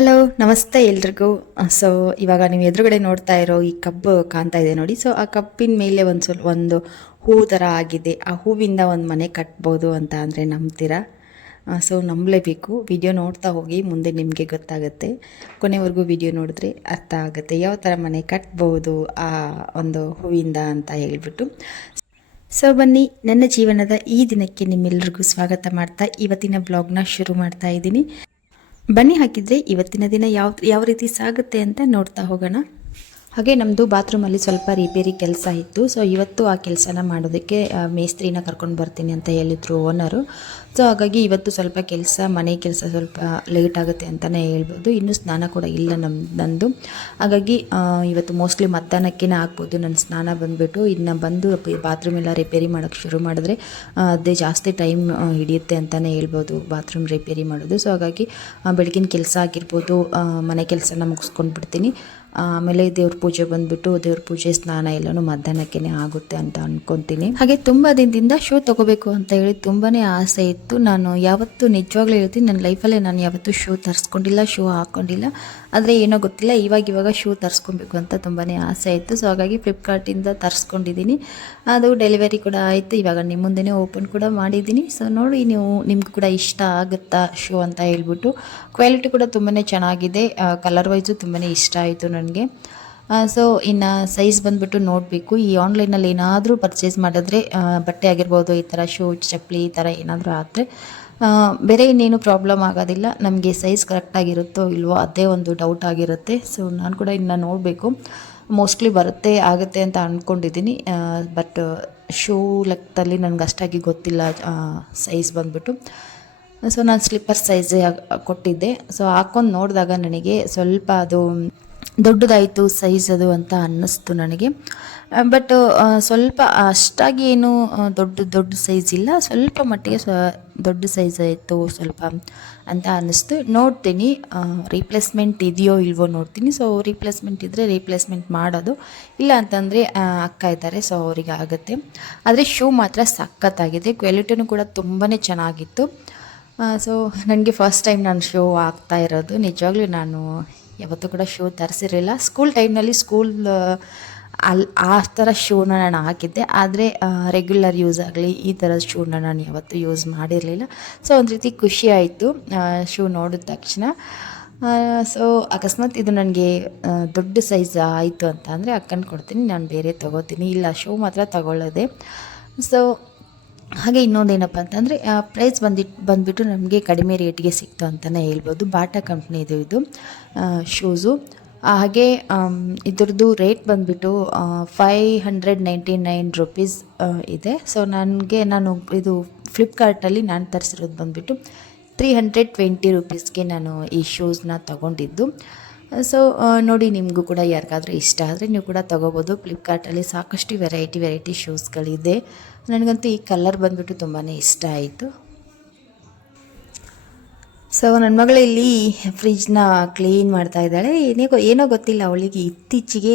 Hello ನಮಸ್ತೆ ಎಲ್ರಿಗೂ. So ಇವಾಗ ನೀವು ಎದುರುಗಡೆ ನೋಡ್ತಾ ಇರೋ ಈ ಕಬ್ಬು ಕಾಣ್ತಾ ಇದೆ ನೋಡಿ. ಸೊ ಆ ಕಬ್ಬಿನ ಮೇಲೆ ಒಂದು ಸ್ವಲ್ಪ, ಒಂದು ಹೂ ಥರ ಆಗಿದೆ. ಆ ಹೂವಿಂದ ಒಂದು ಮನೆ ಕಟ್ಬೋದು ಅಂತ ಅಂದರೆ ನಂಬ್ತೀರಾ? ಸೊ ನಂಬಲೇಬೇಕು. ವಿಡಿಯೋ ನೋಡ್ತಾ ಹೋಗಿ, ಮುಂದೆ ನಿಮಗೆ ಗೊತ್ತಾಗುತ್ತೆ. ಕೊನೆವರೆಗೂ ವಿಡಿಯೋ ನೋಡಿದ್ರೆ ಅರ್ಥ ಆಗುತ್ತೆ. ಯಾವ ಥರ ಮನೆ ಕಟ್ಬೋದು ಆ ಒಂದು ಹೂವಿಂದ ಅಂತ ಹೇಳಿಬಿಟ್ಟು. ಸೊ ಬನ್ನಿ, ನನ್ನ ಜೀವನದ ಈ ದಿನಕ್ಕೆ ನಿಮ್ಮೆಲ್ಲರಿಗೂ ಸ್ವಾಗತ ಮಾಡ್ತಾ ಇವತ್ತಿನ ಬ್ಲಾಗ್ನ ಶುರು ಮಾಡ್ತಾ ಇದ್ದೀನಿ. ಬನ್ನಿ ಹಾಕಿದರೆ ಇವತ್ತಿನ ದಿನ ಯಾವ ಯಾವ ರೀತಿ ಸಾಗುತ್ತೆ ಅಂತ ನೋಡ್ತಾ ಹೋಗೋಣ. ಹಾಗೆ ನಮ್ಮದು ಬಾತ್ರೂಮಲ್ಲಿ ಸ್ವಲ್ಪ ರಿಪೇರಿ ಕೆಲಸ ಇತ್ತು. ಸೊ ಇವತ್ತು ಆ ಕೆಲಸನ ಮಾಡೋದಕ್ಕೆ ಮೇಸ್ತ್ರಿನ ಕರ್ಕೊಂಡು ಬರ್ತೀನಿ ಅಂತ ಹೇಳಿದ್ರು ಓನರು ಸೊ ಹಾಗಾಗಿ ಇವತ್ತು ಸ್ವಲ್ಪ ಕೆಲಸ, ಮನೆ ಕೆಲಸ ಸ್ವಲ್ಪ ಲೇಟ್ ಆಗುತ್ತೆ ಅಂತಲೇ ಹೇಳ್ಬೋದು. ಇನ್ನೂ ಸ್ನಾನ ಕೂಡ ಇಲ್ಲ ನಮ್ಮ ನಂದು. ಹಾಗಾಗಿ ಇವತ್ತು ಮೋಸ್ಟ್ಲಿ ಮಧ್ಯಾಹ್ನಕ್ಕೇ ಆಗ್ಬೋದು ನನ್ನ ಸ್ನಾನ ಬಂದುಬಿಟ್ಟು. ಇನ್ನು ಬಂದು ಬಾತ್ರೂಮ್ ಎಲ್ಲ ರಿಪೇರಿ ಮಾಡೋಕ್ಕೆ ಶುರು ಮಾಡಿದ್ರೆ ಅದೇ ಜಾಸ್ತಿ ಟೈಮ್ ಹಿಡಿಯುತ್ತೆ ಅಂತಲೇ ಹೇಳ್ಬೋದು ಬಾತ್ರೂಮ್ ರಿಪೇರಿ ಮಾಡೋದು. ಸೊ ಹಾಗಾಗಿ ಬೆಳಗಿನ ಕೆಲಸ ಆಗಿರ್ಬೋದು ಮನೆ ಕೆಲಸನ ಮುಗಿಸ್ಕೊಂಡು ಬಿಡ್ತೀನಿ ಆಮೇಲೆ ದೇವ್ರ ಪೂಜೆ ಬಂದ್ಬಿಟ್ಟು ದೇವ್ರ ಪೂಜೆ ಸ್ನಾನ ಎಲ್ಲನೂ ಮಧ್ಯಾಹ್ನಕ್ಕೆ ಆಗುತ್ತೆ ಅಂತ ಅನ್ಕೊಂತೀನಿ. ಹಾಗೆ ತುಂಬ ದಿನದಿಂದ ಶೂ ತಗೋಬೇಕು ಅಂತ ಹೇಳಿ ತುಂಬಾನೇ ಆಸೆ ಇತ್ತು. ನಾನು ಯಾವತ್ತೂ ನಿಜವಾಗ್ಲೂ ಹೇಳ್ತೀನಿ, ನನ್ನ ಲೈಫಲ್ಲೇ ನಾನು ಯಾವತ್ತೂ ಶೂ ತರಿಸ್ಕೊಂಡಿಲ್ಲ, ಶೂ ಹಾಕ್ಕೊಂಡಿಲ್ಲ ಆದರೆ ಏನೋ ಗೊತ್ತಿಲ್ಲ, ಇವಾಗ ಇವಾಗ ಶೂ ತರಿಸ್ಕೊಬೇಕು ಅಂತ ತುಂಬಾ ಆಸೆ ಇತ್ತು. ಸೊ ಹಾಗಾಗಿ ಫ್ಲಿಪ್ಕಾರ್ಟಿಂದ ತರಿಸ್ಕೊಂಡಿದ್ದೀನಿ. ಅದು ಡೆಲಿವರಿ ಕೂಡ ಆಯಿತು. ಇವಾಗ ನಿಮ್ಮ ಮುಂದೆನೇ ಓಪನ್ ಕೂಡ ಮಾಡಿದ್ದೀನಿ. ಸೊ ನೋಡಿ ನೀವು, ನಿಮ್ಗೆ ಕೂಡ ಇಷ್ಟ ಆಗುತ್ತಾ ಶೂ ಅಂತ ಹೇಳ್ಬಿಟ್ಟು. ಕ್ವಾಲಿಟಿ ಕೂಡ ತುಂಬಾ ಚೆನ್ನಾಗಿದೆ. ಕಲರ್ ವೈಸು ತುಂಬಾ ಇಷ್ಟ ಆಯಿತು ನನಗೆ. ಸೊ ಇನ್ನು ಸೈಜ್ ಬಂದುಬಿಟ್ಟು ನೋಡಬೇಕು. ಈ ಆನ್ಲೈನಲ್ಲಿ ಏನಾದರೂ ಪರ್ಚೇಸ್ ಮಾಡಿದ್ರೆ ಬಟ್ಟೆ ಆಗಿರ್ಬೋದು, ಈ ಥರ ಶೂ ಚಪ್ಪಲಿ, ಈ ಥರ ಏನಾದರೂ ಆದರೆ ಬೇರೆ ಇನ್ನೇನು ಪ್ರಾಬ್ಲಮ್ ಆಗೋದಿಲ್ಲ. ನಮಗೆ ಸೈಜ್ ಕರೆಕ್ಟಾಗಿರುತ್ತೋ ಇಲ್ವೋ ಅದೇ ಒಂದು ಡೌಟ್ ಆಗಿರುತ್ತೆ. ಸೊ ನಾನು ಕೂಡ ಇನ್ನು ನೋಡಬೇಕು. ಮೋಸ್ಟ್ಲಿ ಬರುತ್ತೆ, ಆಗುತ್ತೆ ಅಂತ ಅಂದ್ಕೊಂಡಿದ್ದೀನಿ ಬಟ್ ಶೂ ಲೆಕ್ಕದಲ್ಲಿ ನನಗೆ ಅಷ್ಟಾಗಿ ಗೊತ್ತಿಲ್ಲ ಸೈಜ್ ಬಂದುಬಿಟ್ಟು. ಸೊ ನಾನು ಸ್ಲಿಪ್ಪರ್ ಸೈಜ್ ಕೊಟ್ಟಿದ್ದೆ. ಸೊ ಹಾಕ್ಕೊಂಡು ನೋಡಿದಾಗ ನನಗೆ ಸ್ವಲ್ಪ ಅದು ದೊಡ್ಡದಾಯಿತು, ಸೈಜ್ ಅದು ಅಂತ ಅನ್ನಿಸ್ತು ನನಗೆ. ಬಟ್ ಸ್ವಲ್ಪ ಅಷ್ಟಾಗಿ ಏನು ದೊಡ್ಡ ದೊಡ್ಡ ಸೈಜ್ ಇಲ್ಲ. ಸ್ವಲ್ಪ ಮಟ್ಟಿಗೆ ಸ್ವ, ದೊಡ್ಡ ಸೈಜ್ ಆಯಿತು ಸ್ವಲ್ಪ ಅಂತ ಅನ್ನಿಸ್ತು. ನೋಡ್ತೀನಿ ರೀಪ್ಲೇಸ್ಮೆಂಟ್ ಇದೆಯೋ ಇಲ್ವೋ ನೋಡ್ತೀನಿ. ಸೊ ರೀಪ್ಲೇಸ್ಮೆಂಟ್ ಇದ್ದರೆ ರೀಪ್ಲೇಸ್ಮೆಂಟ್ ಮಾಡೋದು. ಇಲ್ಲ ಅಂತಂದರೆ ಅಕ್ಕ ಇದ್ದಾರೆ ಸೊ ಅವರಿಗೆ ಆಗುತ್ತೆ. ಆದರೆ ಶೂ ಮಾತ್ರ ಸಖತ್ತಾಗಿದೆ. ಕ್ವಾಲಿಟಿನೂ ಕೂಡ ತುಂಬಾ ಚೆನ್ನಾಗಿತ್ತು. ಸೊ ನನಗೆ ಫಸ್ಟ್ ಟೈಮ್ ನಾನು ಶೋ ಆಗ್ತಾ ಇರೋದು. ನಿಜವಾಗ್ಲೂ ನಾನು ಯಾವತ್ತೂ ಕೂಡ ಶೂ ತರಿಸಿರಲಿಲ್ಲ. ಸ್ಕೂಲ್ ಟೈಮ್ನಲ್ಲಿ ಸ್ಕೂಲ್ ಅಲ್ಲಿ ಆ ಥರ ಶೂನ ನಾನು ಹಾಕಿದ್ದೆ. ಆದರೆ ರೆಗ್ಯುಲರ್ ಯೂಸ್ ಆಗಲಿ, ಈ ಥರದ ಶೂನ ನಾನು ಯಾವತ್ತೂ ಯೂಸ್ ಮಾಡಿರಲಿಲ್ಲ. ಸೊ ಒಂದು ರೀತಿ ಖುಷಿ ಆಯಿತು ಶೂ ನೋಡಿದ ತಕ್ಷಣ. ಸೊ ಅಕಸ್ಮಾತ್ ಇದು ನನಗೆ ದೊಡ್ಡ ಸೈಜ್ ಆಯಿತು ಅಂತ ಅಂದರೆ ಅಕ್ಕನ ಕೊಡ್ತೀನಿ, ನಾನು ಬೇರೆ ತೊಗೋತೀನಿ. ಇಲ್ಲ ಶೂ ಮಾತ್ರ ತಗೊಳ್ಳೋದೆ. ಸೊ ಹಾಗೆ ಇನ್ನೊಂದೇನಪ್ಪ ಅಂತಂದರೆ ಪ್ರೈಸ್ ಬಂದಿಟ್ಟು ಬಂದುಬಿಟ್ಟು ನಮಗೆ ಕಡಿಮೆ ರೇಟ್ಗೆ ಸಿಕ್ತು ಅಂತಲೇ ಹೇಳ್ಬೋದು. ಬಾಟಾ ಕಂಪ್ನಿದು ಇದು ಶೂಸು ಹಾಗೆ ಇದರದ್ದು ರೇಟ್ ಬಂದುಬಿಟ್ಟು five hundred ninety nine rupees ಇದೆ. ಸೊ ನನಗೆ ನಾನು ಇದು ಫ್ಲಿಪ್ಕಾರ್ಟಲ್ಲಿ ನಾನು ತರಿಸಿರೋದು ಬಂದುಬಿಟ್ಟು ತ್ರೀ ಹಂಡ್ರೆಡ್ ಟ್ವೆಂಟಿ ರುಪೀಸ್ಗೆ ನಾನು ಈ ಶೂಸ್ನ ತೊಗೊಂಡಿದ್ದು. ಸೊ ನೋಡಿ, ನಿಮಗೂ ಕೂಡ ಯಾರಿಗಾದ್ರೂ ಇಷ್ಟ ಆದರೆ ನೀವು ಕೂಡ ತೊಗೋಬೋದು. ಫ್ಲಿಪ್ಕಾರ್ಟಲ್ಲಿ ಸಾಕಷ್ಟು ವೆರೈಟಿ ವೆರೈಟಿ ಶೂಸ್ಗಳಿದೆ ನನಗಂತೂ ಈ ಕಲರ್ ಬಂದುಬಿಟ್ಟು ತುಂಬಾ ಇಷ್ಟ ಆಯಿತು. ಸೊ ನನ್ನ ಮಗಳು ಇಲ್ಲಿ ಫ್ರಿಜ್ನ ಕ್ಲೀನ್ ಮಾಡ್ತಾ ಇದ್ದಾಳೆ. ಏನೇ, ಏನೋ ಗೊತ್ತಿಲ್ಲ, ಅವಳಿಗೆ ಇತ್ತೀಚೆಗೆ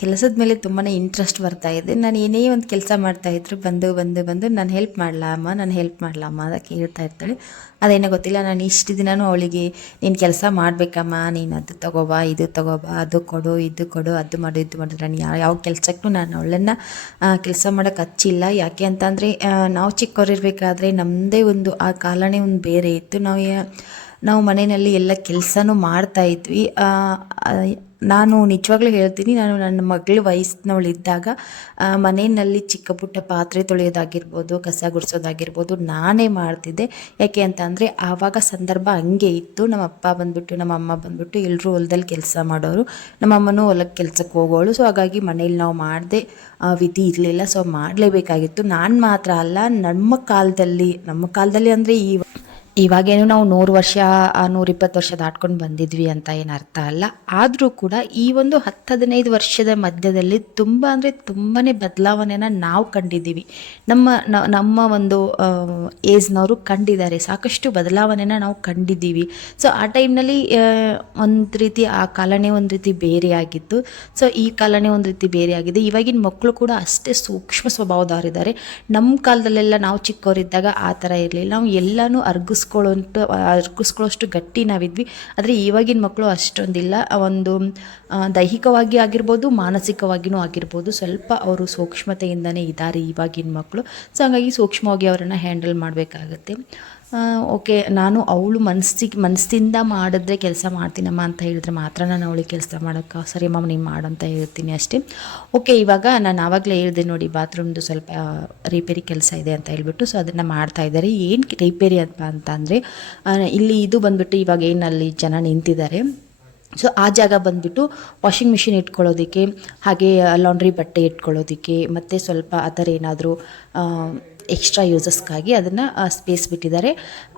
ಕೆಲಸದ ಮೇಲೆ ತುಂಬಾ ಇಂಟ್ರೆಸ್ಟ್ ಬರ್ತಾ ಇದೆ. ನಾನು ಏನೇ ಒಂದು ಕೆಲಸ ಮಾಡ್ತಾ ಇದ್ರು ಬಂದು ಬಂದು ಬಂದು ನಾನು ಹೆಲ್ಪ್ ಮಾಡಲಾಮ ಅಮ್ಮ ನಾನು ಹೆಲ್ಪ್ ಮಾಡಲಾಮ ಅಮ್ಮ ಅಂತ ಕೇಳ್ತಾ ಇರ್ತಾಳೆ. ಅದೇನೋ ಗೊತ್ತಿಲ್ಲ, ನಾನು ಇಷ್ಟು ದಿನವೂ ಅವಳಿಗೆ, ನೀನು ಕೆಲಸ ಮಾಡಬೇಕಮ್ಮ, ನೀನು ಅದು ತಗೋಬಾ, ಇದು ತಗೋಬಾ, ಅದು ಕೊಡು, ಇದು ಕೊಡು, ಅದು ಮಾಡು, ಇದು ಮಾಡು. ನಾನು ಯಾವ ಯಾವ ಕೆಲಸಕ್ಕೂ ನಾನು ಅವಳನ್ನು ಕೆಲಸ ಮಾಡೋಕ್ಕೆ ಹಚ್ಚಿಲ್ಲ. ಯಾಕೆ ಅಂತಂದರೆ ನಾವು ಚಿಕ್ಕವರಿರಬೇಕಾದ್ರೆ ನಮ್ಮದೇ ಒಂದು ಆ ಕಾಲನೇ ಒಂದು ಬೇರೆ ಇತ್ತು. ನಾವು ನಾವು ಮನೆಯಲ್ಲಿ ಎಲ್ಲ ಕೆಲಸನೂ ಮಾಡ್ತಾ ಇದ್ವಿ. ಆ, ಆ, ನಾನು ನಿಜವಾಗ್ಲೂ ಹೇಳ್ತೀನಿ ನಾನು ನನ್ನ ಮಗಳ ವಯಸ್ಸಿನವಳಿದ್ದಾಗ ಮನೆಯಲ್ಲಿ ಚಿಕ್ಕ ಪುಟ್ಟ ಪಾತ್ರೆ ತೊಳೆಯೋದಾಗಿರ್ಬೋದು ಕಸ ಗುಡಿಸೋದಾಗಿರ್ಬೋದು ನಾನೇ ಮಾಡ್ತಿದ್ದೆ. ಯಾಕೆ ಅಂತ ಅಂದರೆ ಆವಾಗ ಸಂದರ್ಭ ಹಂಗೆ ಇತ್ತು. ನಮ್ಮ ಅಪ್ಪ ಬಂದುಬಿಟ್ಟು ನಮ್ಮ ಅಮ್ಮ ಬಂದುಬಿಟ್ಟು ಎಲ್ಲರೂ ಹೊಲದಲ್ಲಿ ಕೆಲಸ ಮಾಡೋರು. ನಮ್ಮ ಅಮ್ಮನೂ ಹೊಲಕ್ಕೆ ಕೆಲಸಕ್ಕೆ ಹೋಗೋಳು. ಸೊ ಹಾಗಾಗಿ ಮನೇಲಿ ನಾವು ಮಾಡದೆ ವಿಧಿ ಇರಲಿಲ್ಲ. ಸೊ ಮಾಡಲೇಬೇಕಾಗಿತ್ತು. ನಾನು ಮಾತ್ರ ಅಲ್ಲ ನಮ್ಮ ಕಾಲದಲ್ಲಿ ನಮ್ಮ ಕಾಲದಲ್ಲಿ ಅಂದರೆ ಈ ಇವಾಗೇನು ನಾವು ನೂರು ವರ್ಷ ನೂರಿಪ್ಪತ್ತು ವರ್ಷ ದಾಟ್ಕೊಂಡು ಬಂದಿದ್ವಿ ಅಂತ ಏನು ಅರ್ಥ ಅಲ್ಲ. ಆದರೂ ಕೂಡ ಈ ಒಂದು ಹತ್ತು, ಹದಿನೈದು ವರ್ಷದ ಮಧ್ಯದಲ್ಲಿ ತುಂಬ ಅಂದರೆ ತುಂಬಾ ಬದಲಾವಣೆನ ನಾವು ಕಂಡಿದ್ದೀವಿ. ನಮ್ಮ ನಮ್ಮ ಒಂದು ಏಜ್ನವರು ಕಂಡಿದ್ದಾರೆ. ಸಾಕಷ್ಟು ಬದಲಾವಣೆನ ನಾವು ಕಂಡಿದ್ದೀವಿ. ಸೊ ಆ ಟೈಮ್ನಲ್ಲಿ ಒಂದು ರೀತಿ ಆ ಕಾಲನೇ ಒಂದು ರೀತಿ ಬೇರೆ ಆಗಿತ್ತು. ಸೊ ಈ ಕಾಲನೇ ಒಂದು ರೀತಿ ಬೇರೆ ಆಗಿದೆ. ಇವಾಗಿನ ಮಕ್ಕಳು ಕೂಡ ಅಷ್ಟೇ ಸೂಕ್ಷ್ಮ ಸ್ವಭಾವದವರಿದ್ದಾರೆ. ನಮ್ಮ ಕಾಲದಲ್ಲೆಲ್ಲ ನಾವು ಚಿಕ್ಕವರಿದ್ದಾಗ ಆ ಥರ ಇರಲಿಲ್ಲ. ನಾವು ಎಲ್ಲನೂ ಅರ್ಗಿಸ್ಕೊಂಡು ಅರ್ಗಿಸ್ಕೊಳ್ಳೋಂಟು ಅರ್ಗಿಸ್ಕೊಳ್ಳೋಷ್ಟು ಗಟ್ಟಿ ನಾವಿದ್ವಿ. ಆದರೆ ಇವಾಗಿನ ಮಕ್ಕಳು ಅಷ್ಟೊಂದಿಲ್ಲ. ಒಂದು ದೈಹಿಕವಾಗಿ ಆಗಿರ್ಬೋದು ಮಾನಸಿಕವಾಗಿಯೂ ಆಗಿರ್ಬೋದು, ಸ್ವಲ್ಪ ಅವರು ಸೂಕ್ಷ್ಮತೆಯಿಂದನೇ ಇದ್ದಾರೆ ಇವಾಗಿನ ಮಕ್ಕಳು ಸೊ, ಹಾಗಾಗಿ ಸೂಕ್ಷ್ಮವಾಗಿ ಅವರನ್ನು ಹ್ಯಾಂಡಲ್ ಮಾಡಬೇಕಾಗತ್ತೆ. ಓಕೆ, ನಾನು ಅವಳು ಮನಸ್ಸಿಗೆ ಮನಸ್ಸಿಂದ ಮಾಡಿದ್ರೆ ಕೆಲಸ ಮಾಡ್ತೀನಮ್ಮ ಅಂತ ಹೇಳಿದ್ರೆ ಮಾತ್ರ ನಾನು ಅವಳಿಗೆ ಕೆಲಸ ಮಾಡೋಕ್ಕೆ ಸರಿ ಅಮ್ಮ ನೀವು ಮಾಡು ಅಂತ ಹೇಳ್ತೀನಿ ಅಷ್ಟೇ. ಓಕೆ, ಇವಾಗ ನಾನು ಆವಾಗಲೇ ಹೇಳಿದೆ ನೋಡಿ, ಬಾತ್ರೂಮ್ದು ಸ್ವಲ್ಪ ರಿಪೇರಿ ಕೆಲಸ ಇದೆ ಅಂತ ಹೇಳ್ಬಿಟ್ಟು ಸೊ ಅದನ್ನು ಮಾಡ್ತಾ ಇದ್ದಾರೆ. ಏನು ರಿಪೇರಿ ಅಂತ ಅಂತ ಅಂದರೆ ಇಲ್ಲಿ ಇದು ಬಂದ್ಬಿಟ್ಟು ಇವಾಗ ಏನು ಅಲ್ಲಿ ಜನ ನಿಂತಿದ್ದಾರೆ. ಸೊ ಆ ಜಾಗ ಬಂದುಬಿಟ್ಟು ವಾಷಿಂಗ್ ಮಿಷಿನ್ ಇಟ್ಕೊಳ್ಳೋದಕ್ಕೆ, ಹಾಗೆ ಲಾಂಡ್ರಿ ಬಟ್ಟೆ ಇಟ್ಕೊಳ್ಳೋದಕ್ಕೆ, ಮತ್ತು ಸ್ವಲ್ಪ ಆ ಥರ ಏನಾದರೂ ಎಕ್ಸ್ಟ್ರಾ ಯೂಸಸ್ಗಾಗಿ ಅದನ್ನು ಸ್ಪೇಸ್ ಬಿಟ್ಟಿದ್ದಾರೆ.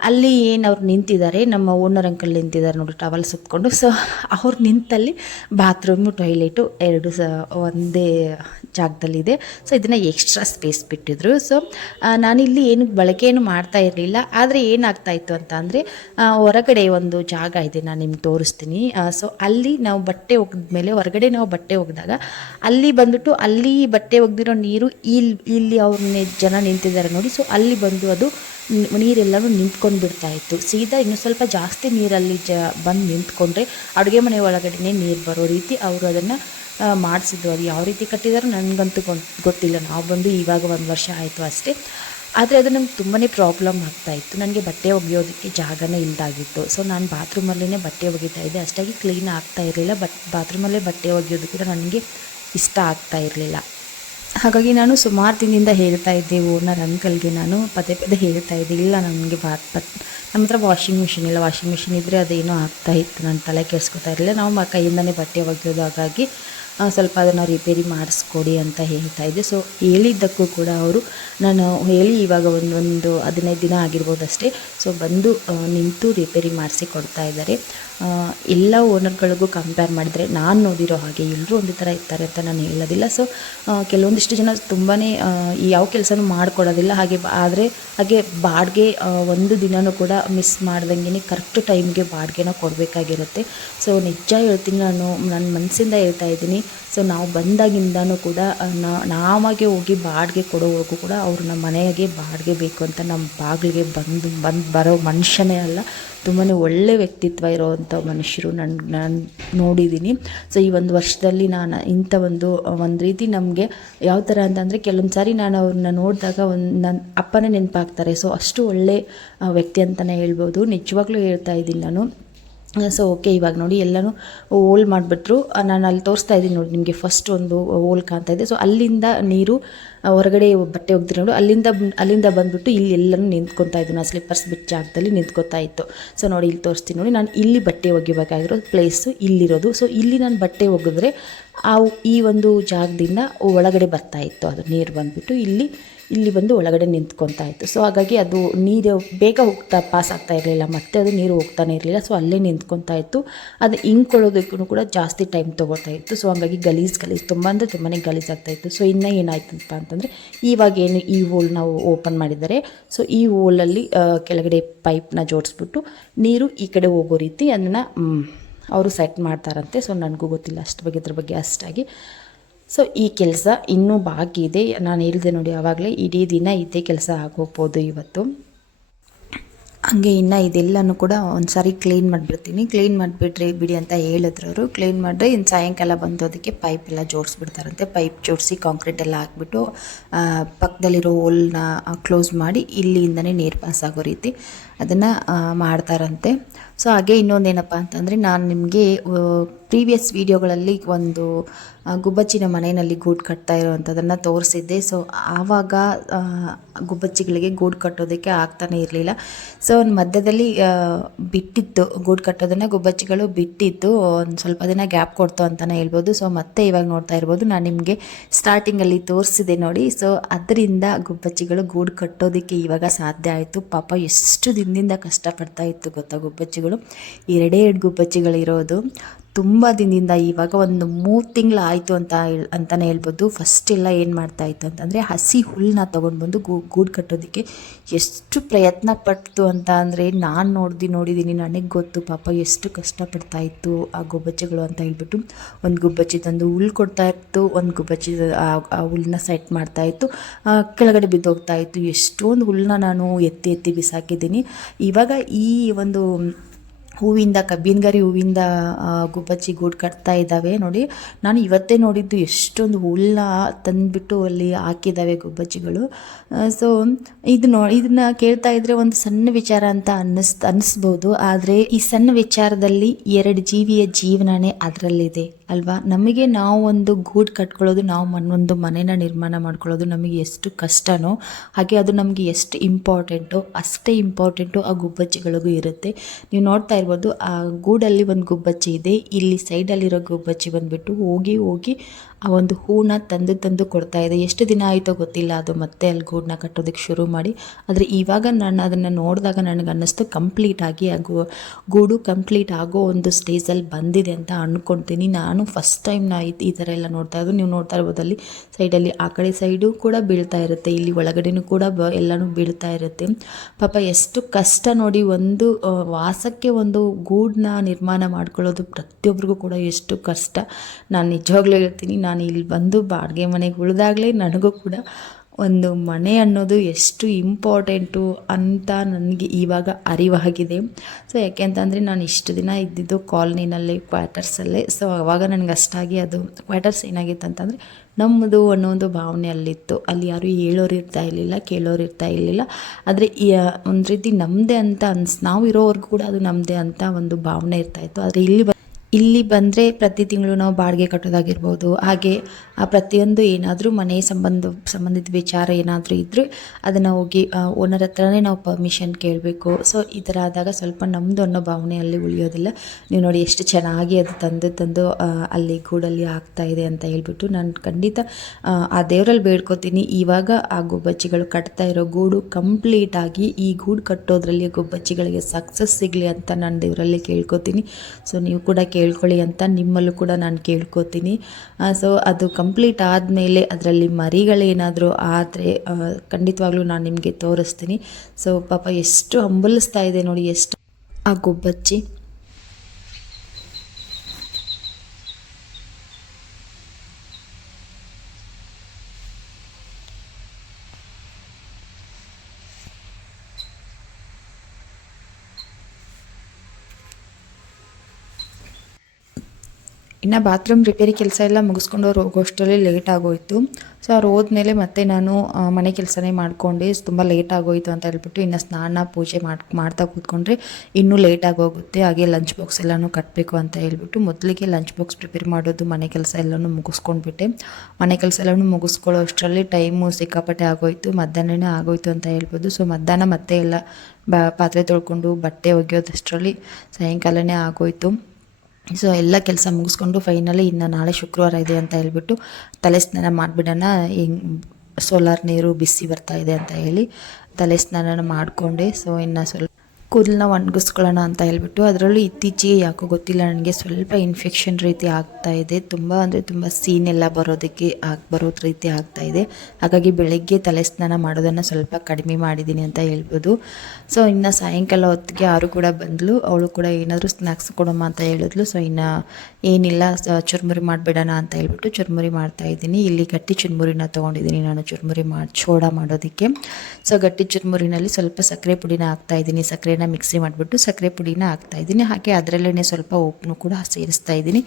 ಅಲ್ಲಿ ಏನು ಅವ್ರು ನಿಂತಿದ್ದಾರೆ, ನಮ್ಮ ಓನರ್ ಅಂಕಲ್ ನಿಂತಿದ್ದಾರೆ ನೋಡಿ ಟವಲ್ ಸುತ್ತಕೊಂಡು ಸೊ ಅವ್ರು ನಿಂತಲ್ಲಿ ಬಾತ್ರೂಮು ಟಾಯ್ಲೆಟು ಎರಡು ಸ, ಒಂದೇ ಜಾಗದಲ್ಲಿದೆ. ಸೊ ಇದನ್ನು ಎಕ್ಸ್ಟ್ರಾ ಸ್ಪೇಸ್ ಬಿಟ್ಟಿದ್ರು. ಸೊ ನಾನಿಲ್ಲಿ ಏನು ಬಳಕೆಯನ್ನು ಮಾಡ್ತಾ ಇರಲಿಲ್ಲ. ಆದರೆ ಏನಾಗ್ತಾ ಇತ್ತು ಅಂತ ಅಂದರೆ ಹೊರಗಡೆ ಒಂದು ಜಾಗ ಇದೆ ನಾನು ನಿಮ್ಗೆ ತೋರಿಸ್ತೀನಿ. ಸೊ ಅಲ್ಲಿ ನಾವು ಬಟ್ಟೆ ಒಗೆದ್ಮೇಲೆ ಹೊರಗಡೆ ನಾವು ಬಟ್ಟೆ ಒಗೆದಾಗ, ಅಲ್ಲಿ ಬಂದ್ಬಿಟ್ಟು ಅಲ್ಲಿ ಬಟ್ಟೆ ಒಗೆದಿರೋ ನೀರು ಇಲ್ಲಿ ಇಲ್ಲಿ ಅವ್ರನ್ನೇ ಜನ ನಿಂತಿದ್ದಾರೆ. ನೋಡಿ. ಸೊ ಅಲ್ಲಿ ಬಂದು ಅದು ನೀರೆಲ್ಲನೂ ನಿಂತ್ಕೊಂಡು ಬಿಡ್ತಾ ಇತ್ತು. ಸೀದಾ ಇನ್ನೂ ಸ್ವಲ್ಪ ಜಾಸ್ತಿ ನೀರಲ್ಲಿ ಜ, ಬಂದು ನಿಂತ್ಕೊಂಡ್ರೆ ಅಡುಗೆ ಮನೆ ಒಳಗಡೆನೇ ನೀರು ಬರೋ ರೀತಿ ಅವರು ಅದನ್ನು ಮಾಡಿಸಿದ್ರು. ಅದು ಯಾವ ರೀತಿ ಕಟ್ಟಿದಾರೋ ನನಗಂತೂ ಗೊತ್- ಗೊತ್ತಿಲ್ಲ. ನಾವು ಬಂದು ಇವಾಗ ಒಂದು ವರ್ಷ ಆಯಿತು ಅಷ್ಟೇ. ಆದರೆ ಅದು ನಮ್ಗೆ ತುಂಬಾ ಪ್ರಾಬ್ಲಮ್ ಆಗ್ತಾ ಇತ್ತು. ನನಗೆ ಬಟ್ಟೆ ಒಗೆಯೋದಕ್ಕೆ ಜಾಗನೇ ಇಲ್ದಾಗಿತ್ತು. ಸೊ ನಾನು ಬಾತ್ರೂಮಲ್ಲೇ ಬಟ್ಟೆ ಒಗಿತಾ ಇದ್ದೆ. ಅಷ್ಟಾಗಿ ಕ್ಲೀನ್ ಆಗ್ತಾ ಇರಲಿಲ್ಲ. ಬಟ್, ಬಾತ್ರೂಮಲ್ಲೇ ಬಟ್ಟೆ ಒಗೆಯೋದು ಕೂಡ ನನಗೆ ಇಷ್ಟ ಆಗ್ತಾ ಇರಲಿಲ್ಲ. ಹಾಗಾಗಿ ನಾನು ಸುಮಾರು ದಿನದಿಂದ ಹೇಳ್ತಾ ಇದ್ದೆ ಓನರ್ ಅಂಕಲ್ಗೆ. ನಾನು ಪದೇ ಪದೇ ಹೇಳ್ತಾ ಇದ್ದೆ, ಇಲ್ಲ ನನಗೆ ಬಾತ್ ಪತ್ ನಮ್ಮ ಹತ್ರ ವಾಷಿಂಗ್ ಮಿಷಿನ್ ಇಲ್ಲ ವಾಷಿಂಗ್ ಮಿಷಿನ್ ಇದ್ದರೆ ಅದೇನೋ ಆಗ್ತಾ ಇತ್ತು, ನಾನು ತಲೆ ಕೆಡಿಸ್ಕೊತಾ ಇರಲಿಲ್ಲ, ನಾವು ಮ ಕೈಯಿಂದನೇ ಬಟ್ಟೆ ಒಗೆಯೋದು, ಹಾಗಾಗಿ ಸ್ವಲ್ಪ ಅದನ್ನು ರಿಪೇರಿ ಮಾಡಿಸ್ಕೊಡಿ ಅಂತ ಹೇಳ್ತಾ ಇದ್ದೆ. ಸೊ ಹೇಳಿದ್ದಕ್ಕೂ ಕೂಡ ಅವರು, ನಾನು ಹೇಳಿ ಇವಾಗ ಒಂದು ಒಂದು ಹದಿನೈದು ದಿನ ಆಗಿರ್ಬೋದು ಅಷ್ಟೇ ಸೊ ಬಂದು ನಿಂತು ರಿಪೇರಿ ಮಾಡಿಸಿ ಕೊಡ್ತಾ ಇದ್ದಾರೆ. ಎಲ್ಲ ಓನರ್ಗಳಿಗೂ ಕಂಪೇರ್ ಮಾಡಿದರೆ ನಾನು ನೋಡಿರೋ ಹಾಗೆ ಎಲ್ಲರೂ ಒಂದೇ ಥರ ಇರ್ತಾರೆ ಅಂತ ನಾನು ಹೇಳೋದಿಲ್ಲ. ಸೊ ಕೆಲವೊಂದಿಷ್ಟು ಜನ ತುಂಬಾ ಯಾವ ಕೆಲಸನೂ ಮಾಡಿಕೊಡೋದಿಲ್ಲ. ಹಾಗೆ ಆದರೆ ಹಾಗೆ ಬಾಡಿಗೆ ಒಂದು ದಿನವೂ ಕೂಡ ಮಿಸ್ ಮಾಡ್ದಂಗೆ ಕರೆಕ್ಟ್ ಟೈಮ್ಗೆ ಬಾಡಿಗೆನ ಕೊಡಬೇಕಾಗಿರುತ್ತೆ. ಸೊ ನಿಜ ಹೇಳ್ತೀನಿ, ನಾನು ನನ್ನ ಮನಸ್ಸಿಂದ ಹೇಳ್ತಾ ಇದ್ದೀನಿ. ಸೊ ನಾವು ಬಂದಾಗಿಂದನೂ ಕೂಡ ನಾವಾಗೆ ಹೋಗಿ ಬಾಡಿಗೆ ಕೊಡೋವರೆಗೂ ಕೂಡ ಅವರು ನಮ್ಮ ಮನೆಗೆ ಬಾಡಿಗೆ ಬೇಕು ಅಂತ ನಮ್ಮ ಬಾಗಿಲಿಗೆ ಬಂದು ಬಂದು ಬರೋ ಮನುಷ್ಯನೇ ಅಲ್ಲ ತುಂಬಾ ಒಳ್ಳೆ ವ್ಯಕ್ತಿತ್ವ ಇರೋವಂಥ ಮನುಷ್ಯರು ನನ್ನ ನಾನು ನೋಡಿದ್ದೀನಿ ಸೊ ಈ ಒಂದು ವರ್ಷದಲ್ಲಿ ನಾನು ಇಂಥ ಒಂದು ಒಂದು ರೀತಿ ನಮಗೆ ಯಾವ ಥರ ಅಂತಂದರೆ ಕೆಲವೊಂದು ಸಾರಿ ನಾನು ಅವ್ರನ್ನ ನೋಡಿದಾಗ ಒಂದು ನನ್ನ ಅಪ್ಪನೇ ನೆನಪಾಗ್ತಾರೆ. ಸೊ ಅಷ್ಟು ಒಳ್ಳೆ ವ್ಯಕ್ತಿ ಅಂತಲೇ ಹೇಳ್ಬೋದು. ನಿಜವಾಗ್ಲೂ ಹೇಳ್ತಾ ಇದ್ದೀನಿ ನಾನು. ಸೊ ಓಕೆ ಇವಾಗ ನೋಡಿ ಎಲ್ಲನೂ ಓಲ್ ಮಾಡಿಬಿಟ್ರು. ನಾನು ಅಲ್ಲಿ ತೋರಿಸ್ತಾ ಇದ್ದೀನಿ ನೋಡಿ ನಿಮಗೆ ಫಸ್ಟ್ ಒಂದು ಓಲ್ ಕಾಣ್ತಾ ಇದೆ. ಸೊ ಅಲ್ಲಿಂದ ನೀರು ಹೊರಗಡೆ ಬಟ್ಟೆ ಒಗ್ದಿರೋ ನೋಡು ಅಲ್ಲಿಂದ ಅಲ್ಲಿಂದ ಬಂದುಬಿಟ್ಟು ಇಲ್ಲಿ ಎಲ್ಲನೂ ನಿಂತ್ಕೊತಾ ಇದ್ದೀನಿ ನಾನು ಸ್ಲಿಪ್ಪರ್ಸ್ ಬಿಟ್ಟು ಜಾಗದಲ್ಲಿ ನಿಂತ್ಕೊತಾ ಇತ್ತು. ಸೊ ನೋಡಿ ಇಲ್ಲಿ ತೋರಿಸ್ತೀನಿ ನೋಡಿ. ನಾನು ಇಲ್ಲಿ ಬಟ್ಟೆ ಒಗಿಬೇಕಾಗಿರೋ ಪ್ಲೇಸು ಇಲ್ಲಿರೋದು. ಸೊ ಇಲ್ಲಿ ನಾನು ಬಟ್ಟೆ ಒಗೆದ್ರೆ ಆ ಈ ಒಂದು ಜಾಗದಿಂದ ಒಳಗಡೆ ಬರ್ತಾ ಇತ್ತು. ಅದು ನೀರು ಬಂದುಬಿಟ್ಟು ಇಲ್ಲಿ ಇಲ್ಲಿ ಬಂದು ಒಳಗಡೆ ನಿಂತ್ಕೊತಾ ಇತ್ತು. ಸೊ ಹಾಗಾಗಿ ಅದು ನೀರು ಬೇಗ ಹೋಗ್ತಾ ಪಾಸ್ ಆಗ್ತಾ ಇರಲಿಲ್ಲ. ಮತ್ತೆ ಅದು ನೀರು ಹೋಗ್ತಾನೆ ಇರಲಿಲ್ಲ. ಸೊ ಅಲ್ಲೇ ನಿಂತ್ಕೊತಾ ಇತ್ತು. ಅದು ಹಿಂಗ್ಕೊಳ್ಳೋದಕ್ಕೂ ಕೂಡ ಜಾಸ್ತಿ ಟೈಮ್ ತೊಗೊಳ್ತಾ ಇತ್ತು. ಸೊ ಹಾಗಾಗಿ ಗಲೀಜು ಗಲೀಜು ತುಂಬ ಅಂದರೆ ತುಂಬಾ ಗಲೀಜು ಆಗ್ತಾ ಇತ್ತು. ಸೊ ಇನ್ನು ಏನಾಯ್ತಪ್ಪ ಅಂತಂದರೆ, ಇವಾಗ ಏನು ಈ ಹೋಲ್ ನಾವು ಓಪನ್ ಮಾಡಿದ್ದಾರೆ ಸೊ ಈ ಹೋಲಲ್ಲಿ ಕೆಳಗಡೆ ಪೈಪ್ನ ಜೋಡಿಸ್ಬಿಟ್ಟು ನೀರು ಈ ಕಡೆ ಹೋಗೋ ರೀತಿ ಅದನ್ನು ಅವರು ಸೆಟ್ ಮಾಡ್ತಾರಂತೆ. ಸೊ ನನಗೂ ಗೊತ್ತಿಲ್ಲ ಅಷ್ಟು ಬಗ್ಗೆ, ಇದ್ರ ಬಗ್ಗೆ ಅಷ್ಟಾಗಿ ಸೊ ಈ ಕೆಲಸ ಇನ್ನೂ ಬಾಕಿ ಇದೆ. ನಾನು ಹೇಳಿದೆ ನೋಡಿ ಆವಾಗಲೇ ಇಡೀ ದಿನ ಇದೇ ಕೆಲಸ ಆಗೋಗ್ಬೋದು ಇವತ್ತು. ಹಾಗೆ ಇನ್ನು ಇದೆಲ್ಲನೂ ಕೂಡ ಒಂದು ಸಾರಿ ಕ್ಲೀನ್ ಮಾಡಿಬಿಡ್ತೀನಿ. ಕ್ಲೀನ್ ಮಾಡಿಬಿಟ್ರಿ ಬಿಡಿ ಅಂತ ಹೇಳಿದ್ರು ಅವರು ಕ್ಲೀನ್ ಮಾಡಿದ್ರೆ ಇನ್ನು ಸಾಯಂಕಾಲ ಬಂದು ಅದಕ್ಕೆ ಪೈಪ್ ಎಲ್ಲ ಜೋಡಿಸ್ಬಿಡ್ತಾರಂತೆ ಪೈಪ್ ಜೋಡಿಸಿ ಕಾಂಕ್ರೀಟ್ ಎಲ್ಲ ಹಾಕ್ಬಿಟ್ಟು ಪಕ್ಕದಲ್ಲಿರೋ ಹೋಲ್ನ ಕ್ಲೋಸ್ ಮಾಡಿ ಇಲ್ಲಿಂದನೇ ನೀರು ಪಾಸ್ ಆಗೋ ರೀತಿ ಅದನ್ನು ಮಾಡ್ತಾರಂತೆ. ಸೊ ಹಾಗೆ ಇನ್ನೊಂದೇನಪ್ಪ ಅಂತಂದರೆ ನಾನು ನಿಮಗೆ ಪ್ರೀವಿಯಸ್ ವೀಡಿಯೋಗಳಲ್ಲಿ ಒಂದು ಗುಬ್ಬಚ್ಚಿನ ಮನೆಯಲ್ಲಿ ಗೂಡು ಕಟ್ತಾ ಇರೋವಂಥದ್ದನ್ನು ತೋರಿಸಿದ್ದೆ. ಸೊ ಆವಾಗ ಗುಬ್ಬಚ್ಚಿಗಳಿಗೆ ಗೂಡು ಕಟ್ಟೋದಕ್ಕೆ ಆಗ್ತಾನೆ ಇರಲಿಲ್ಲ. ಸೊ ಮಧ್ಯದಲ್ಲಿ ಬಿಟ್ಟಿತ್ತು, ಗೂಡು ಕಟ್ಟೋದನ್ನು. ಗುಬ್ಬಚ್ಚಿಗಳು ಬಿಟ್ಟಿತ್ತು ಒಂದು ಸ್ವಲ್ಪ ದಿನ ಗ್ಯಾಪ್ ಕೊಡ್ತು ಅಂತಲೇ ಹೇಳ್ಬೋದು. ಸೊ ಮತ್ತೆ ಇವಾಗ ನೋಡ್ತಾ ಇರ್ಬೋದು. ನಾನು ನಿಮಗೆ ಸ್ಟಾರ್ಟಿಂಗಲ್ಲಿ ತೋರಿಸಿದೆ ನೋಡಿ. ಸೊ ಅದರಿಂದ ಗುಬ್ಬಚ್ಚಿಗಳು ಗೂಡು ಕಟ್ಟೋದಕ್ಕೆ ಇವಾಗ ಸಾಧ್ಯ ಆಯಿತು. ಪಾಪ ಎಷ್ಟು ದಿನದಿಂದ ಕಷ್ಟಪಡ್ತಾ ಇತ್ತು ಗೊತ್ತಾ ಗುಬ್ಬಚ್ಚಿಗಳು? ಎರಡೇ ಎರಡು ಗುಬ್ಬಚ್ಚಿಗಳಿರೋದು. ತುಂಬ ದಿನದಿಂದ ಇವಾಗ ಒಂದು ಮೂರು ತಿಂಗಳು ಆಯಿತು ಅಂತ ಅಂತಲೇ ಹೇಳ್ಬೋದು. ಫಸ್ಟ್ ಎಲ್ಲ ಏನು ಮಾಡ್ತಾ ಇತ್ತು ಅಂತಂದರೆ ಹಸಿ ಹುಲ್ಲನ್ನ ತೊಗೊಂಡು ಬಂದು ಗೂ, ಗೂಡು ಕಟ್ಟೋದಕ್ಕೆ ಎಷ್ಟು ಪ್ರಯತ್ನ ಪಡ್ತು ಅಂತ ಅಂದರೆ ನಾನು ನೋಡ್ದು ನೋಡಿದ್ದೀನಿ ನನಗೆ ಗೊತ್ತು. ಪಾಪ ಎಷ್ಟು ಕಷ್ಟಪಡ್ತಾ ಇತ್ತು ಆ ಗುಬ್ಬಚ್ಚಿಗಳು ಅಂತ ಹೇಳ್ಬಿಟ್ಟು. ಒಂದು ಗುಬ್ಬಚ್ಚಿ ತಂದು ಹುಲ್ಲು ಕೊಡ್ತಾ ಇತ್ತು ಒಂದು ಗುಬ್ಬಚ್ಚಿ ಆ ಹುಲ್ಲನ್ನ ಸೆಟ್ ಮಾಡ್ತಾ ಇತ್ತು ಕೆಳಗಡೆ ಬಿದ್ದೋಗ್ತಾ ಇತ್ತು ಎಷ್ಟೊಂದು ಹುಲ್ಲನ್ನ ನಾನು ಎತ್ತಿ ಎತ್ತಿ ಬಿಸಾಕಿದ್ದೀನಿ. ಇವಾಗ ಈ ಒಂದು ಹೂವಿಂದ, ಕಬ್ಬಿನಗರಿ ಹೂವಿಂದ ಗುಬ್ಬಚ್ಚಿ ಗೂಡು ಕಟ್ತಾ ಇದ್ದಾವೆ. ನೋಡಿ, ನಾನು ಇವತ್ತೇ ನೋಡಿದ್ದು ಎಷ್ಟೊಂದು ಹುಲ್ಲ ತಂದುಬಿಟ್ಟು ಅಲ್ಲಿ ಹಾಕಿದ್ದಾವೆ ಗುಬ್ಬಚ್ಚಿಗಳು. ಸೊ ಇದು ನೋ, ಇದನ್ನ ಕೇಳ್ತಾ ಇದ್ರೆ ಒಂದು ಸಣ್ಣ ವಿಚಾರ ಅಂತ ಅನ್ನಿಸ್, ಅನ್ನಿಸ್ಬೋದು. ಆದರೆ ಈ ಸಣ್ಣ ವಿಚಾರದಲ್ಲಿ ಎರಡು ಜೀವಿಯ ಜೀವನನೇ ಅದರಲ್ಲಿದೆ. ಅಲ್ವಾ? ನಮಗೆ ನಾವು ಒಂದು ಗೂಡು ಕಟ್ಕೊಳ್ಳೋದು, ನಾವು ಒಂದು ಮನೇನ ನಿರ್ಮಾಣ ಮಾಡ್ಕೊಳ್ಳೋದು ನಮಗೆ ಎಷ್ಟು ಕಷ್ಟನೋ, ಹಾಗೆ ಅದು ನಮಗೆ ಎಷ್ಟು ಇಂಪಾರ್ಟೆಂಟೋ ಅಷ್ಟೇ ಇಂಪಾರ್ಟೆಂಟು ಆ ಗುಬ್ಬಚ್ಚಿಗಳಿಗೂ ಇರುತ್ತೆ. ನೀವು ನೋಡ್ತಾ ಇರ್ಬೋದು, ಆ ಗೂಡಲ್ಲಿ ಒಂದು ಗುಬ್ಬಚ್ಚಿ ಇದೆ, ಇಲ್ಲಿ ಸೈಡಲ್ಲಿರೋ ಗುಬ್ಬಚ್ಚಿ ಬಂದುಬಿಟ್ಟು ಹೋಗಿ ಹೋಗಿ ಆ ಒಂದು ಹೂನ ತಂದು ತಂದು ಕೊಡ್ತಾ ಇದೆ. ಎಷ್ಟು ದಿನ ಆಯಿತೋ ಗೊತ್ತಿಲ್ಲ. ಅದು ಮತ್ತೆ ಅಲ್ಲಿ ಗೂಡನ್ನ ಕಟ್ಟೋದಕ್ಕೆ ಶುರು ಮಾಡಿ. ಆದರೆ ಇವಾಗ ನಾನು ಅದನ್ನು ನೋಡಿದಾಗ ನನಗೆ ಅನ್ನಿಸ್ತು ಕಂಪ್ಲೀಟ್ ಆಗಿ ಆ ಗೂಡು ಕಂಪ್ಲೀಟ್ ಆಗೋ ಒಂದು ಸ್ಟೇಜಲ್ಲಿ ಬಂದಿದೆ ಅಂತ ಅಂದ್ಕೊಳ್ತೀನಿ ನಾನು ಫಸ್ಟ್ ಟೈಮ್ ನಾ ಈ- ಈ ಥರ ಎಲ್ಲ ನೋಡ್ತಾ ಇರೋದು. ನೀವು ನೋಡ್ತಾ ಇರ್ಬೋದು ಅಲ್ಲಿ ಸೈಡಲ್ಲಿ ಆ ಕಡೆ ಸೈಡು ಕೂಡ ಬೀಳ್ತಾ ಇರುತ್ತೆ. ಇಲ್ಲಿ ಒಳಗಡೆನೂ ಕೂಡ ಬ, ಎಲ್ಲನೂ ಬೀಳ್ತಾ ಇರುತ್ತೆ. ಪಾಪ ಎಷ್ಟು ಕಷ್ಟ ನೋಡಿ ಒಂದು ವಾಸಕ್ಕೆ ಒಂದು ಗೂಡನ್ನ ನಿರ್ಮಾಣ ಮಾಡ್ಕೊಳ್ಳೋದು ಪ್ರತಿಯೊಬ್ಬರಿಗೂ ಕೂಡ ಎಷ್ಟು ಕಷ್ಟ. ನಾನು ನಿಜವಾಗ್ಲೂ ಹೇಳ್ತೀನಿ. ನಾನು ಇಲ್ಲಿ ಬಂದು ಬಾಡಿಗೆ ಮನೆಗೆ ಉಳಿದಾಗಲೇ ನನಗೂ ಕೂಡ ಒಂದು ಮನೆ ಅನ್ನೋದು ಎಷ್ಟು ಇಂಪಾರ್ಟೆಂಟು ಅಂತ ನನಗೆ ಇವಾಗ ಅರಿವಾಗಿದೆ. ಸೊ ಯಾಕೆ ಅಂತಂದರೆ ನಾನು ಇಷ್ಟು ದಿನ ಇದ್ದಿದ್ದು ಕಾಲೋನಿನಲ್ಲಿ ಕ್ವಾರ್ಟರ್ಸಲ್ಲೇ ಸೊ ಅವಾಗ ನನಗೆ ಅಷ್ಟಾಗಿ ಅದು ಕ್ವಾರ್ಟರ್ಸ್ ಏನಾಗಿತ್ತು ಅಂತಂದರೆ ನಮ್ಮದು ಅನ್ನೋ ಒಂದು ಭಾವನೆ ಅಲ್ಲಿತ್ತು. ಅಲ್ಲಿ ಯಾರು ಹೇಳೋರು ಇರ್ತಾ ಇರಲಿಲ್ಲ, ಕೇಳೋರು ಇರ್ತಾ ಇರಲಿಲ್ಲ. ಆದರೆ ಒಂದು ರೀತಿ ನಮ್ಮದೇ ಅಂತ ಅನ್ಸ್ ನಾವು ಇರೋವರೆಗೂ ಕೂಡ ಅದು ನಮ್ಮದೇ ಅಂತ ಒಂದು ಭಾವನೆ ಇರ್ತಾ ಇತ್ತು. ಆದರೆ ಇಲ್ಲಿ ಇಲ್ಲಿ ಬಂದರೆ ಪ್ರತಿ ತಿಂಗಳು ನಾವು ಬಾಡಿಗೆ ಕಟ್ಟೋದಾಗಿರ್ಬೋದು. ಹಾಗೆ ಆ ಪ್ರತಿಯೊಂದು ಏನಾದರೂ ಮನೆ ಸಂಬಂಧ ಸಂಬಂಧಿತ ವಿಚಾರ ಏನಾದರೂ ಇದ್ದರೆ ಅದನ್ನು ಹೋಗಿ ಓನರ್ ಹತ್ರನೇ ನಾವು ಪರ್ಮಿಷನ್ ಕೇಳಬೇಕು. ಸೊ ಈ ಥರ ಆದಾಗ ಸ್ವಲ್ಪ ನಮ್ಮದು ಅನ್ನೋ ಭಾವನೆ ಅಲ್ಲಿ ಉಳಿಯೋದಿಲ್ಲ. ನೀವು ನೋಡಿ ಎಷ್ಟು ಚೆನ್ನಾಗಿ ಅದು ತಂದು ತಂದು ಅಲ್ಲಿ ಗೂಡಲ್ಲಿ ಆಗ್ತಾ ಇದೆ ಅಂತ ಹೇಳ್ಬಿಟ್ಟು ನಾನು ಖಂಡಿತ ಆ, ದೇವರಲ್ಲಿ ಬೇಡ್ಕೋತೀನಿ. ಇವಾಗ ಆ ಗುಬ್ಬಚ್ಚಿಗಳು ಕಟ್ತಾ ಇರೋ ಗೂಡು ಕಂಪ್ಲೀಟಾಗಿ ಈ ಗೂಡು ಕಟ್ಟೋದ್ರಲ್ಲಿ ಗುಬ್ಬಚ್ಚಿಗಳಿಗೆ ಸಕ್ಸಸ್ ಸಿಗಲಿ ಅಂತ ನಾನು ದೇವರಲ್ಲಿ ಕೇಳ್ಕೊತೀನಿ. ಸೊ ನೀವು ಕೂಡ ಕೇಳ್ಕೊಳ್ಳಿ ಅಂತ ನಿಮ್ಮಲ್ಲೂ ಕೂಡ ನಾನು ಕೇಳ್ಕೊತೀನಿ. ಸೊ ಅದು ಕಂಪ್ಲೀಟ್ ಆದಮೇಲೆ ಅದರಲ್ಲಿ ಮರಿಗಳೇನಾದರೂ ಆದರೆ ಖಂಡಿತವಾಗ್ಲೂ ನಾನು ನಿಮಗೆ ತೋರಿಸ್ತೀನಿ. ಸೊ ಪಾಪ ಎಷ್ಟು ಹಂಬಲಿಸ್ತಾ ಇದೆ ನೋಡಿ, ಎಷ್ಟು ಆ ಗುಬ್ಬಚ್ಚಿ. ಇನ್ನು ಬಾತ್ರೂಮ್ ರಿಪೇರಿ ಕೆಲಸ ಎಲ್ಲ ಮುಗಿಸ್ಕೊಂಡು ಅವ್ರು ಹೋಗೋಷ್ಟರಲ್ಲಿ ಲೇಟ್ ಆಗೋಯಿತು. ಸೊ ಅವ್ರು ಹೋದ್ಮೇಲೆ ಮತ್ತೆ ನಾನು ಮನೆ ಕೆಲಸನೇ ಮಾಡ್ಕೊಂಡು. ತುಂಬ ಲೇಟ್ ಆಗೋಯಿತು ಅಂತ ಹೇಳ್ಬಿಟ್ಟು ಇನ್ನು ಸ್ನಾನ, ಪೂಜೆ ಮಾಡಿ, ಮಾಡ್ತಾ ಕೂತ್ಕೊಂಡ್ರೆ ಇನ್ನೂ ಲೇಟ್ ಆಗೋಗುತ್ತೆ. ಹಾಗೆ ಲಂಚ್ ಬಾಕ್ಸ್ ಎಲ್ಲನೂ ಕಟ್ಟಬೇಕು ಅಂತ ಹೇಳ್ಬಿಟ್ಟು ಮೊದಲಿಗೆ ಲಂಚ್ ಬಾಕ್ಸ್ ಪ್ರಿಪೇರ್ ಮಾಡೋದು, ಮನೆ ಕೆಲಸ ಎಲ್ಲನೂ ಮುಗಿಸ್ಕೊಂಡ್ಬಿಟ್ಟೆ. ಮನೆ ಕೆಲಸ ಎಲ್ಲನೂ ಮುಗಿಸ್ಕೊಳ್ಳೋ ಅಷ್ಟರಲ್ಲಿ ಟೈಮು ಸಿಕ್ಕಾಪಟ್ಟೆ ಆಗೋಯಿತು. ಮಧ್ಯಾಹ್ನನೇ ಆಗೋಯಿತು ಅಂತ ಹೇಳ್ಬೋದು. ಸೊ ಮಧ್ಯಾಹ್ನ ಮತ್ತೆ ಎಲ್ಲ ಬ, ಪಾತ್ರೆ ತೊಳ್ಕೊಂಡು ಬಟ್ಟೆ ಒಗೆಯೋದಷ್ಟರಲ್ಲಿ ಸಾಯಂಕಾಲನೇ ಆಗೋಯಿತು. ಸೊ ಎಲ್ಲ ಕೆಲಸ ಮುಗಿಸ್ಕೊಂಡು ಫೈನಲಿ ಇನ್ನು ನಾಳೆ ಶುಕ್ರವಾರ ಇದೆ ಅಂತ ಹೇಳ್ಬಿಟ್ಟು ತಲೆ ಸ್ನಾನ ಮಾಡಿಬಿಡೋಣ. ಹಿಂಗೆ ಸೋಲಾರ್ ನೀರು ಬಿಸಿ ಬರ್ತಾ ಇದೆ ಅಂತ ಹೇಳಿ ತಲೆ ಸ್ನಾನ ಮಾಡಿಕೊಂಡೆ. ಸೊ ಇನ್ನು ಸ್ವಲ್ಪ ಕೂದಲನ್ನ ಒಣಗಿಸ್ಕೊಳ್ಳೋಣ ಅಂತ ಹೇಳ್ಬಿಟ್ಟು ಅದರಲ್ಲೂ ಇತ್ತೀಚೆಗೆ ಯಾಕೋ ಗೊತ್ತಿಲ್ಲ, ನನಗೆ ಸ್ವಲ್ಪ ಇನ್ಫೆಕ್ಷನ್ ರೀತಿ ಆಗ್ತಾ ಇದೆ. ತುಂಬ ಅಂದರೆ ತುಂಬ ಸೀನ್ ಎಲ್ಲ ಬರೋದಕ್ಕೆ ಆಗಿ, ಬರೋದು ರೀತಿ ಆಗ್ತಾ ಇದೆ. ಹಾಗಾಗಿ ಬೆಳಗ್ಗೆ ತಲೆ ಸ್ನಾನ ಮಾಡೋದನ್ನು ಸ್ವಲ್ಪ ಕಡಿಮೆ ಮಾಡಿದ್ದೀನಿ ಅಂತ ಹೇಳ್ಬೋದು. ಸೊ ಇನ್ನು ಸಾಯಂಕಾಲ ಹೊತ್ತಿಗೆ ಯಾರು ಕೂಡ ಬಂದಳು ಅವಳು ಕೂಡ ಏನಾದರೂ ಸ್ನ್ಯಾಕ್ಸ್ ಕೊಡಮ್ಮ ಅಂತ ಹೇಳಿದ್ಲು. ಸೊ ಇನ್ನು ಏನಿಲ್ಲ ಚುರುಮುರಿ ಮಾಡಿಬಿಡೋಣ ಅಂತ ಹೇಳ್ಬಿಟ್ಟು ಚುರುಮುರಿ ಮಾಡ್ತಾ ಇದ್ದೀನಿ. ಇಲ್ಲಿ ಗಟ್ಟಿ ಚುರುಮುರಿನ ತೊಗೊಂಡಿದ್ದೀನಿ ನಾನು, ಚುರುಮುರಿ ಮಾಡಿ ಚೋಡ ಮಾಡೋದಕ್ಕೆ. ಸೊ ಗಟ್ಟಿ ಚುರುಮುರಿನಲ್ಲಿ ಸ್ವಲ್ಪ ಸಕ್ಕರೆ ಪುಡಿನ ಹಾಕ್ತಾ ಇದ್ದೀನಿ. ಸಕ್ಕರೆನ ಮಿಕ್ಸಿ ಮಾಡಿಬಿಟ್ಟು ಸಕ್ಕರೆ ಪುಡಿನ ಹಾಕ್ತಾ ಇದ್ದೀನಿ. ಹಾಗೆ ಅದರಲ್ಲೇ ಸ್ವಲ್ಪ ಉಪ್ಪನ್ನು ಕೂಡ ಸೇರಿಸ್ತಾ ಇದ್ದೀನಿ.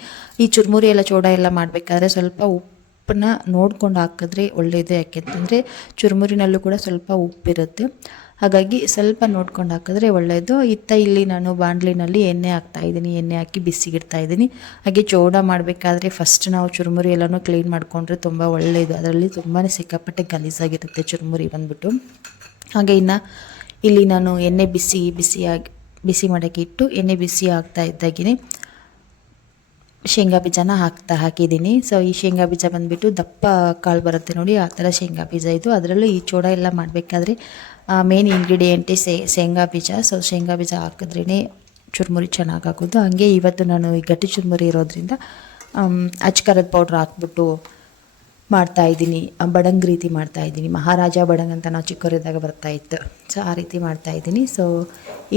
ಈ ಚುರುಮುರಿ ಎಲ್ಲ ಚೋಡ ಎಲ್ಲ ಮಾಡಬೇಕಾದ್ರೆ ಸ್ವಲ್ಪ ಉಪ್ಪನ್ನ ನೋಡ್ಕೊಂಡು ಹಾಕಿದ್ರೆ ಒಳ್ಳೆಯದು ಯಾಕೆಂತಂದರೆ ಚುರುಮುರಿನಲ್ಲೂ ಕೂಡ ಸ್ವಲ್ಪ ಉಪ್ಪಿರುತ್ತೆ. ಹಾಗಾಗಿ ಸ್ವಲ್ಪ ನೋಡ್ಕೊಂಡು ಹಾಕಿದ್ರೆ ಒಳ್ಳೆಯದು ಇತ್ತ ಇಲ್ಲಿ ನಾನು ಬಾಣಲಿನಲ್ಲಿ ಎಣ್ಣೆ ಹಾಕ್ತಾ ಇದ್ದೀನಿ. ಎಣ್ಣೆ ಹಾಕಿ ಬಿಸಿಗಿಡ್ತಾ ಇದ್ದೀನಿ. ಹಾಗೆ ಚೋಡ ಮಾಡಬೇಕಾದ್ರೆ ಫಸ್ಟ್ ನಾವು ಚುರುಮುರಿ ಎಲ್ಲನೂ ಕ್ಲೀನ್ ಮಾಡಿಕೊಂಡ್ರೆ ತುಂಬ ಒಳ್ಳೆಯದು ಅದರಲ್ಲಿ ತುಂಬಾ ಸಿಕ್ಕಾಪಟ್ಟೆ ಗಲೀಜಾಗಿರುತ್ತೆ ಚುರುಮುರಿ ಬಂದ್ಬಿಟ್ಟು. ಹಾಗೆ ಇನ್ನು ಇಲ್ಲಿ ನಾನು ಎಣ್ಣೆ ಬಿಸಿ, ಬಿಸಿಯಾಗಿ, ಬಿಸಿ ಮಾಡೋಕ್ಕೆ ಇಟ್ಟು ಎಣ್ಣೆ ಬಿಸಿ ಆಗ್ತಾ ಇದ್ದಾಗಿನೇ ಶೇಂಗಾ ಬೀಜನ ಹಾಕ್ತಾ ಹಾಕಿದ್ದೀನಿ. ಸೊ ಈ ಶೇಂಗಾ ಬೀಜ ಬಂದುಬಿಟ್ಟು ದಪ್ಪ ಕಾಳು ಬರುತ್ತೆ ನೋಡಿ, ಆ ಥರ ಶೇಂಗಾ ಬೀಜ ಇದು. ಅದರಲ್ಲೂ ಈ ಚೋಡ ಎಲ್ಲ ಮಾಡಬೇಕಾದ್ರೆ ಮೇನ್ ಇಂಗ್ರೀಡಿಯೆಂಟೇ ಶೇಂಗಾ ಬೀಜ. ಸೊ ಶೇಂಗಾ ಬೀಜ ಹಾಕಿದ್ರೇ ಚುರುಮುರಿ ಚೆನ್ನಾಗಾಗೋದು ಹಂಗೆ ಇವತ್ತು ನಾನು ಈ ಗಟ್ಟಿ ಚುರುಮುರಿ ಇರೋದ್ರಿಂದ ಅಚ್ಕರದ ಪೌಡ್ರ್ ಹಾಕ್ಬಿಟ್ಟು ಮಾಡ್ತಾ ಇದ್ದೀನಿ ಬಡಂಗ್ ರೀತಿ ಮಾಡ್ತಾ ಇದ್ದೀನಿ. ಮಹಾರಾಜ ಬಡಂಗ್ ಅಂತ ನಾವು ಚಿಕ್ಕವರಿದ್ದಾಗ ಬರ್ತಾ ಇತ್ತು. ಸೊ ಆ ರೀತಿ ಮಾಡ್ತಾ ಇದ್ದೀನಿ. ಸೊ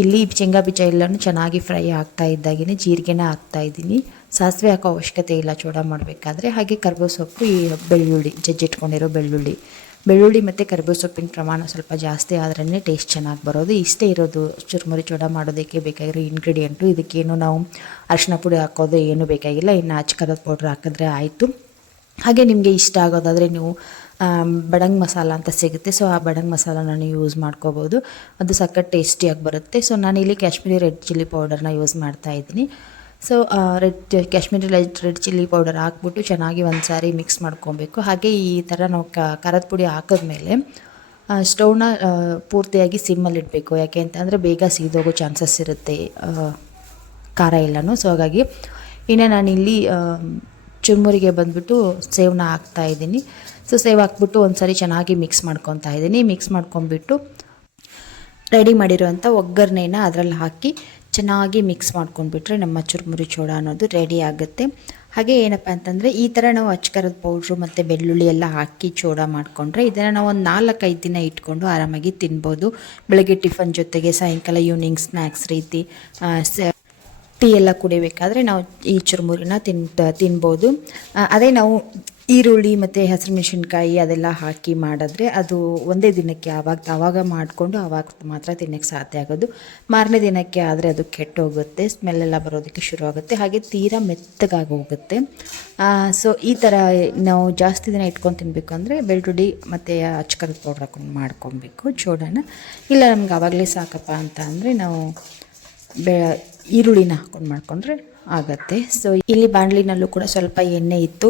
ಇಲ್ಲಿ ಶೇಂಗಾ ಬೀಜ ಎಲ್ಲನೂ ಚೆನ್ನಾಗಿ ಫ್ರೈ ಆಗ್ತಾ ಇದ್ದಾಗಿನ ಜೀರಿಗೆನ ಹಾಕ್ತಾ ಇದ್ದೀನಿ. ಸಾಸಿವೆ ಹಾಕೋ ಅವಶ್ಯಕತೆ ಇಲ್ಲ, ಚೂಡ ಮಾಡಬೇಕಾದ್ರೆ. ಹಾಗೆ ಕರ್ಬೇವು ಸೊಪ್ಪು, ಈ ಬೆಳ್ಳುಳ್ಳಿ, ಜಜ್ಜಿಟ್ಕೊಂಡಿರೋ ಬೆಳ್ಳುಳ್ಳಿ. ಬೆಳ್ಳುಳ್ಳಿ ಮತ್ತು ಕರಿಬೇವು ಸೊಪ್ಪಿನ ಪ್ರಮಾಣ ಸ್ವಲ್ಪ ಜಾಸ್ತಿ ಆದ್ರೇ ಟೇಸ್ಟ್ ಚೆನ್ನಾಗಿ ಬರೋದು. ಇಷ್ಟೇ ಇರೋದು, ಚುರುಮುರಿ ಚೂಡ ಮಾಡೋದಕ್ಕೆ ಬೇಕಾಗಿರೋ ಇಂಗ್ರೀಡಿಯೆಂಟು ಇದಕ್ಕೇನು ನಾವು ಅರಿಶಿನ ಪುಡಿ ಹಾಕೋದು ಏನು ಬೇಕಾಗಿಲ್ಲ. ಇನ್ನು ಅಚ್ಕರದ ಪೌಡ್ರ್ ಹಾಕಿದ್ರೆ ಆಯಿತು. ಹಾಗೆ ನಿಮಗೆ ಇಷ್ಟ ಆಗೋದಾದರೆ ನೀವು ಬಡಂಗ್ ಮಸಾಲ ಅಂತ ಸಿಗುತ್ತೆ. ಸೊ ಆ ಬಡಂಗ್ ಮಸಾಲ ನಾನು ಯೂಸ್ ಮಾಡ್ಕೋಬೋದು. ಅದು ಸಖತ್ ಟೇಸ್ಟಿಯಾಗಿ ಬರುತ್ತೆ. ಸೊ ನಾನಿಲ್ಲಿ ಕಾಶ್ಮೀರಿ ರೆಡ್ ಚಿಲ್ಲಿ ಪೌಡರ್ನ ಯೂಸ್ ಮಾಡ್ತಾ ಇದ್ದೀನಿ. So red, Kashmiri red red chilli powder ಹಾಕ್ಬಿಟ್ಟು ಚೆನ್ನಾಗಿ ಒಂದು ಸಾರಿ ಮಿಕ್ಸ್ ಮಾಡ್ಕೊಬೇಕು. ಹಾಗೆ ಈ ಥರ ನಾವು ಖಾರದ ಪುಡಿ ಹಾಕಿದ್ಮೇಲೆ ಸ್ಟೌವ್ನ ಪೂರ್ತಿಯಾಗಿ ಸಿಮ್ಮಲ್ಲಿ ಇಡಬೇಕು. ಯಾಕೆ ಅಂತಂದರೆ ಬೇಗ ಸೀದೋಗೋ ಚಾನ್ಸಸ್ ಇರುತ್ತೆ ಖಾರ ಎಲ್ಲನೂ ಸೊ ಹಾಗಾಗಿ, ಇನ್ನು ನಾನಿಲ್ಲಿ ಚುರುಮುರಿಗೆ ಬಂದುಬಿಟ್ಟು ಸೇವನ್ನ ಹಾಕ್ತಾ ಇದ್ದೀನಿ. ಸೊ ಸೇವ್ ಹಾಕ್ಬಿಟ್ಟು ಒಂದು ಸರಿ ಚೆನ್ನಾಗಿ ಮಿಕ್ಸ್ ಮಾಡ್ಕೊತಾ ಇದ್ದೀನಿ. ಮಿಕ್ಸ್ ಮಾಡ್ಕೊಂಬಿಟ್ಟು ರೆಡಿ ಮಾಡಿರುವಂಥ ಒಗ್ಗರಣೆನ ಅದರಲ್ಲಿ ಹಾಕಿ ಚೆನ್ನಾಗಿ ಮಿಕ್ಸ್ ಮಾಡ್ಕೊಂಡ್ಬಿಟ್ರೆ ನಮ್ಮ ಚುರುಮುರಿ ಚೋಡ ಅನ್ನೋದು ರೆಡಿ ಆಗುತ್ತೆ. ಹಾಗೆ ಏನಪ್ಪ ಅಂತಂದರೆ ಈ ಥರ ನಾವು ಅಚ್ಕರದ ಪೌಡ್ರು ಮತ್ತು ಬೆಳ್ಳುಳ್ಳಿ ಎಲ್ಲ ಹಾಕಿ ಚೋಡ ಮಾಡಿಕೊಂಡ್ರೆ ಇದನ್ನು ನಾವು ಒಂದು ನಾಲ್ಕೈದು ದಿನ ಇಟ್ಕೊಂಡು ಆರಾಮಾಗಿ ತಿನ್ಬೋದು. ಬೆಳಗ್ಗೆ ಟಿಫನ್ ಜೊತೆಗೆ ಸಾಯಂಕಾಲ ಈವ್ನಿಂಗ್ ಸ್ನ್ಯಾಕ್ಸ್ ರೀತಿ ಟೀ ಎಲ್ಲ ಕುಡಿಬೇಕಾದ್ರೆ ನಾವು ಈ ಚುರುಮುರಿನ ತಿನ್ ತಿನ್ಬೋದು. ಅದೇ ನಾವು ಈರುಳ್ಳಿ ಮತ್ತು ಹಸಿರು ಮೆಣಸಿನ್ಕಾಯಿ ಅದೆಲ್ಲ ಹಾಕಿ ಮಾಡಿದ್ರೆ ಅದು ಒಂದೇ ದಿನಕ್ಕೆ ಆವಾಗ ಆವಾಗ ಮಾಡಿಕೊಂಡು ಆವಾಗ ಮಾತ್ರ ತಿನ್ನೋಕ್ಕೆ ಸಾಧ್ಯ ಆಗೋದು. ಮಾರನೇ ದಿನಕ್ಕೆ ಆದರೆ ಅದು ಕೆಟ್ಟೋಗುತ್ತೆ ಸ್ಮೆಲ್ ಎಲ್ಲ ಬರೋದಕ್ಕೆ ಶುರು ಆಗುತ್ತೆ ಹಾಗೆ ತೀರಾ ಮೆತ್ತಗಾಗಿ ಹೋಗುತ್ತೆ ಸೊ ಈ ಥರ ನಾವು ಜಾಸ್ತಿ ದಿನ ಇಟ್ಕೊಂಡು ತಿನ್ನಬೇಕು ಅಂದರೆ ಬೆಳ್ಳುಳ್ಳಿ ಮತ್ತು ಅಚ್ಕರದ ಪೌಡ್ರ್ ಹಾಕೊಂಡು ಮಾಡ್ಕೊಬೇಕು ಚೂಡನ ಇಲ್ಲ ನಮ್ಗೆ ಆವಾಗಲೇ ಸಾಕಪ್ಪ ಅಂತ ಅಂದರೆ ನಾವು ಬೆ ಈರುಳ್ಳಿನ ಹಾಕೊಂಡು ಮಾಡ್ಕೊಂಡ್ರೆ ಆಗತ್ತೆ. ಸೊ ಇಲ್ಲಿ ಬಾಣಲಿನಲ್ಲೂ ಕೂಡ ಸ್ವಲ್ಪ ಎಣ್ಣೆ ಇತ್ತು,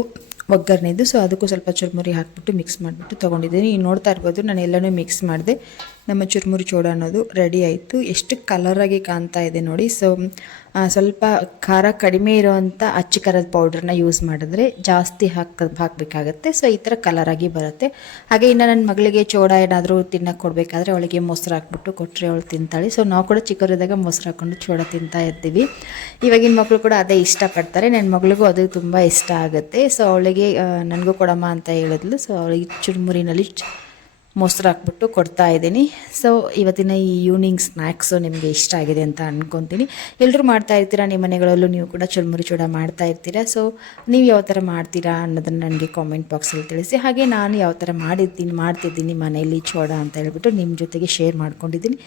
ಒಗ್ಗರಣೆದು. ಸೊ ಅದಕ್ಕೂ ಸ್ವಲ್ಪ ಚುರುಮುರಿ ಹಾಕಿಬಿಟ್ಟು ಮಿಕ್ಸ್ ಮಾಡಿಬಿಟ್ಟು ತೊಗೊಂಡಿದ್ದೀನಿ. ನೋಡ್ತಾ ಇರ್ಬೋದು ನಾನು ಎಲ್ಲನೂ ಮಿಕ್ಸ್ ಮಾಡಿದೆ. ನಮ್ಮ ಚುರುಮುರಿ ಚೋಡ ಅನ್ನೋದು ರೆಡಿ ಆಯಿತು. ಎಷ್ಟು ಕಲರಾಗಿ ಕಾಣ್ತಾ ಇದೆ ನೋಡಿ. ಸೊ ಸ್ವಲ್ಪ ಖಾರ ಕಡಿಮೆ ಇರೋವಂಥ ಅಚ್ಚಿ ಖಾರದ ಪೌಡ್ರನ್ನ ಯೂಸ್ ಮಾಡಿದ್ರೆ ಜಾಸ್ತಿ ಹಾಕ, ಹಾಕಬೇಕಾಗತ್ತೆ. ಸೊ ಈ ಥರ ಕಲರಾಗಿ ಬರುತ್ತೆ. ಹಾಗೆ ಇನ್ನು ನನ್ನ ಮಗಳಿಗೆ ಚೋಡ ಏನಾದರೂ ತಿನ್ನಕ್ಕೆ ಕೊಡಬೇಕಾದ್ರೆ ಅವಳಿಗೆ ಮೊಸರು ಹಾಕ್ಬಿಟ್ಟು ಕೊಟ್ಟರೆ ಅವಳು ತಿಂತಾಳೆ. ಸೊ ನಾವು ಕೂಡ ಚಿಕ್ಕವರಿದ್ದಾಗ ಮೊಸರು ಹಾಕ್ಕೊಂಡು ಚೋಡ ತಿಂತಾ ಇರ್ತೀವಿ. ಇವಾಗಿನ ಮಕ್ಕಳು ಕೂಡ ಅದೇ ಇಷ್ಟಪಡ್ತಾರೆ. ನನ್ನ ಮಗಳಿಗೂ ಅದು ತುಂಬ ಇಷ್ಟ ಆಗುತ್ತೆ. ಸೊ ಅವಳಿಗೆ ನನಗೂ ಕೊಡಮ್ಮ ಅಂತ ಹೇಳಿದ್ಲು. ಸೊ ಅವಳಿಗೆ ಚುರುಮುರಿನಲ್ಲಿ ಮೊಸರು ಹಾಕ್ಬಿಟ್ಟು ಕೊಡ್ತಾ ಇದ್ದೀನಿ. ಸೊ ಇವತ್ತಿನ ಈ ಈವ್ನಿಂಗ್ ಸ್ನ್ಯಾಕ್ಸು ನಿಮಗೆ ಇಷ್ಟ ಆಗಿದೆ ಅಂತ ಅಂದ್ಕೊತೀನಿ ಎಲ್ಲರೂ ಮಾಡ್ತಾ ಇರ್ತೀರಾ? ನಿಮ್ಮ ಮನೆಗಳಲ್ಲೂ ನೀವು ಕೂಡ ಚುರುಮುರಿ ಚೂಡ ಮಾಡ್ತಾ ಇರ್ತೀರಾ? ಸೊ ನೀವು ಯಾವ ಥರ ಮಾಡ್ತೀರಾ ಅನ್ನೋದನ್ನು ನನಗೆ ಕಾಮೆಂಟ್ ಬಾಕ್ಸಲ್ಲಿ ತಿಳಿಸಿ. ಹಾಗೆ ನಾನು ಯಾವ ಥರ ಮಾಡಿದ್ದೀನಿ ಮಾಡ್ತಿದ್ದೀನಿ ಮನೆಯಲ್ಲಿ ಚೋಡ ಅಂತ ಹೇಳ್ಬಿಟ್ಟು ನಿಮ್ಮ ಜೊತೆಗೆ ಶೇರ್ ಮಾಡ್ಕೊಂಡಿದ್ದೀನಿ.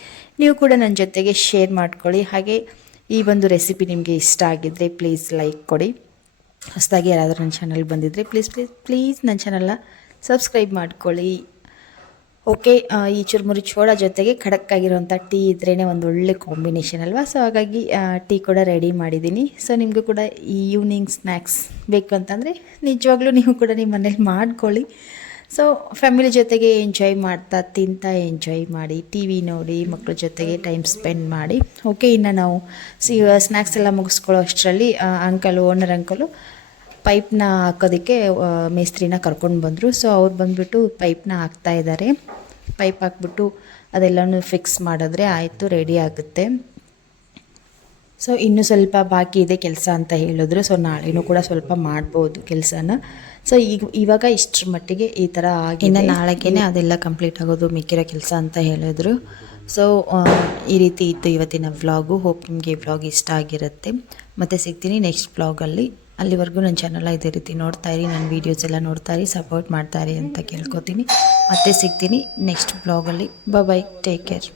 ನೀವು ಕೂಡ ನನ್ನ ಜೊತೆಗೆ ಶೇರ್ ಮಾಡ್ಕೊಳ್ಳಿ. ಹಾಗೆ ಈ ಒಂದು ರೆಸಿಪಿ ನಿಮಗೆ ಇಷ್ಟ ಆಗಿದ್ದರೆ ಪ್ಲೀಸ್ ಲೈಕ್ ಕೊಡಿ. ಹೊಸದಾಗಿ ಯಾರಾದರೂ ನನ್ನ ಚಾನಲ್ ಬಂದಿದ್ದರೆ ಪ್ಲೀಸ್ ಪ್ಲೀಸ್ ಪ್ಲೀಸ್ ನನ್ನ ಚಾನಲ್ನ ಸಬ್ಸ್ಕ್ರೈಬ್ ಮಾಡ್ಕೊಳ್ಳಿ. ಓಕೆ ಈ ಚುರುಮುರಿ ಚೋಳ ಜೊತೆಗೆ ಖಡಕ್ಕಾಗಿರುವಂಥ ಟೀ ಇದ್ರೇ ಒಂದು ಒಳ್ಳೆ ಕಾಂಬಿನೇಷನ್ ಅಲ್ವಾ? ಸೊ ಹಾಗಾಗಿ ಟೀ ಕೂಡ ರೆಡಿ ಮಾಡಿದ್ದೀನಿ. ಸೊ ನಿಮಗೂ ಕೂಡ ಈ ಈವ್ನಿಂಗ್ ಸ್ನ್ಯಾಕ್ಸ್ ಬೇಕು ಅಂತಂದರೆ ನಿಜವಾಗ್ಲೂ ನೀವು ಕೂಡ ನಿಮ್ಮ ಮನೇಲಿ ಮಾಡ್ಕೊಳ್ಳಿ. ಸೊ ಫ್ಯಾಮಿಲಿ ಜೊತೆಗೆ ಎಂಜಾಯ್ ಮಾಡ್ತಾ, ತಿಂತಾ ಎಂಜಾಯ್ ಮಾಡಿ ಟಿ ವಿ ನೋಡಿ ಮಕ್ಕಳ ಜೊತೆಗೆ ಟೈಮ್ ಸ್ಪೆಂಡ್ ಮಾಡಿ. ಓಕೆ ಇನ್ನು ನಾವು ಸಿ ಸ್ನ್ಯಾಕ್ಸ್ ಎಲ್ಲ ಮುಗಿಸ್ಕೊಳ್ಳೋ ಅಷ್ಟರಲ್ಲಿ ಅಂಕಲು ಓನರ್ ಅಂಕಲು ಪೈಪ್ನ ಹಾಕೋದಕ್ಕೆ ಮೇಸ್ತ್ರಿನ ಕರ್ಕೊಂಡು ಬಂದರು. ಸೊ ಅವ್ರು ಬಂದುಬಿಟ್ಟು ಪೈಪ್ನ ಹಾಕ್ತಾ ಇದ್ದಾರೆ ಪೈಪ್ ಹಾಕ್ಬಿಟ್ಟು ಅದೆಲ್ಲನೂ ಫಿಕ್ಸ್ ಮಾಡಿದ್ರೆ ಆಯಿತು ರೆಡಿ ಆಗುತ್ತೆ. ಸೊ ಇನ್ನೂ ಸ್ವಲ್ಪ ಬಾಕಿ ಇದೆ ಕೆಲಸ ಅಂತ ಹೇಳಿದ್ರು. ಸೊ ನಾಳೆನೂ ಕೂಡ ಸ್ವಲ್ಪ ಮಾಡ್ಬೋದು ಕೆಲಸನ. ಸೊ ಈಗ, ಇವಾಗ ಇಷ್ಟರ ಮಟ್ಟಿಗೆ ಈ ಥರ ಆಗಿ ಇನ್ನು ನಾಳೆಗೇನೆ ಅದೆಲ್ಲ ಕಂಪ್ಲೀಟ್ ಆಗೋದು ಮಿಕ್ಕಿರೋ ಕೆಲಸ ಅಂತ ಹೇಳಿದ್ರು. ಸೊ ಈ ರೀತಿ ಇತ್ತು ಇವತ್ತಿನ ವ್ಲಾಗು ಹೋಪ್ ನಿಮಗೆ ವ್ಲಾಗ್ ಇಷ್ಟ ಆಗಿರುತ್ತೆ. ಮತ್ತು ಸಿಗ್ತೀನಿ ನೆಕ್ಸ್ಟ್ ವ್ಲಾಗಲ್ಲಿ ಅಲ್ಲಿವರೆಗೂ ನನ್ನ ಚಾನಲ್ ಇದೇ ರೀತಿ ನೋಡ್ತಾ ಇರಿ, ನನ್ನ ವೀಡಿಯೋಸ್ ಎಲ್ಲ ನೋಡ್ತಾ ಇರಿ ಸಪೋರ್ಟ್ ಮಾಡ್ತಾ ಇರಿ ಅಂತ ಕೇಳ್ಕೊತೀನಿ. ಮತ್ತೆ ಸಿಗ್ತೀನಿ ನೆಕ್ಸ್ಟ್ ಬ್ಲಾಗಲ್ಲಿ ಬಾಯ್ ಟೇಕ್ ಕೇರ್